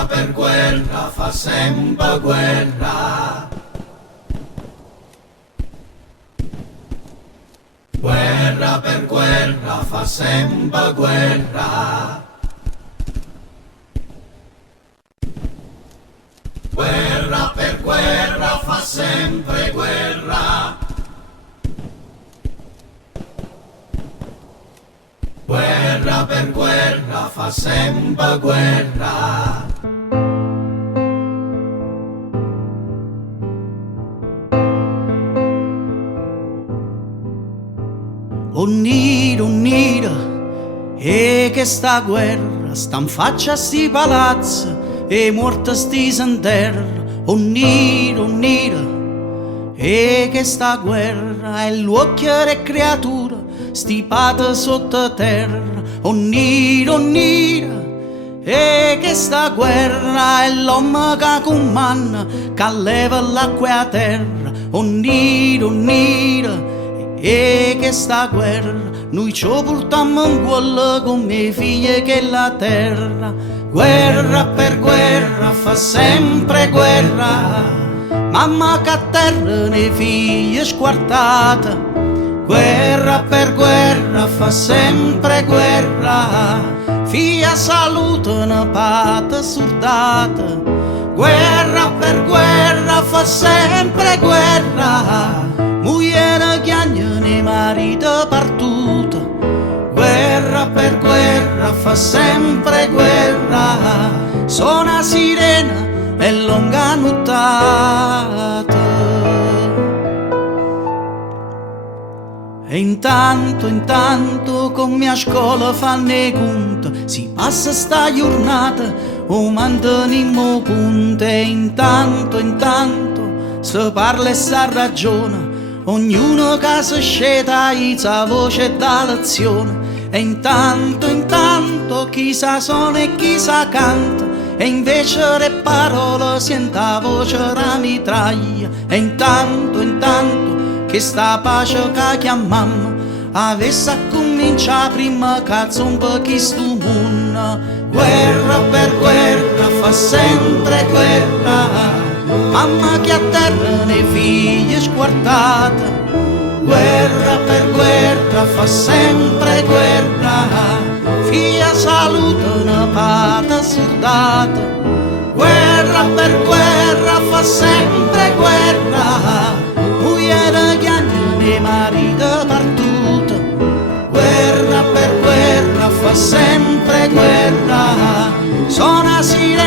Guerra per guerra fa sempre guerra. Guerra per guerra fa sempre guerra. Guerra per guerra fa sempre guerra. Guerra per guerra fa sempre guerra. Unnira, e che sta guerra sta in faccia a sti palazzi e morta sti s'interra. Unnira, e che sta guerra è l'occhio e creatura stipata sotto terra. Unnira, e che sta guerra è l'uomo che comanda, che leva l'acqua a terra. Unnira, e che sta guerra noi ci portiamo in cuore come figlie che la terra. Guerra per guerra fa sempre guerra, mamma che a terra ne figlie squartata. Guerra per guerra fa sempre guerra, figlia salute una pata surdata. Guerra per guerra fa sempre guerra, mugliere chiagna ne marito partuto. Guerra per guerra fa sempre guerra, suona sirena e lunga nottata. E intanto come a scuola fanno i conti, si passa sta giornata o manteniamo punte. E intanto si parla e si ragiona, ognuno che si sceta la voce da lezione. E intanto chi sa suona e chi sa canta, e invece le parole sente la voce la mitraglia. E intanto che sta pace che chiamammo avesse a cominciare prima che zomba chi stu mondo. Guerra per guerra fa sempre guerra, mamma che a terra ne figlie squartate. Guerra per guerra fa sempre guerra, figlia salute una pata surdata. Guerra per guerra fa sempre guerra, mugliere chiagna ne marito partuto. Guerra per guerra fa sempre guerra, suona sirena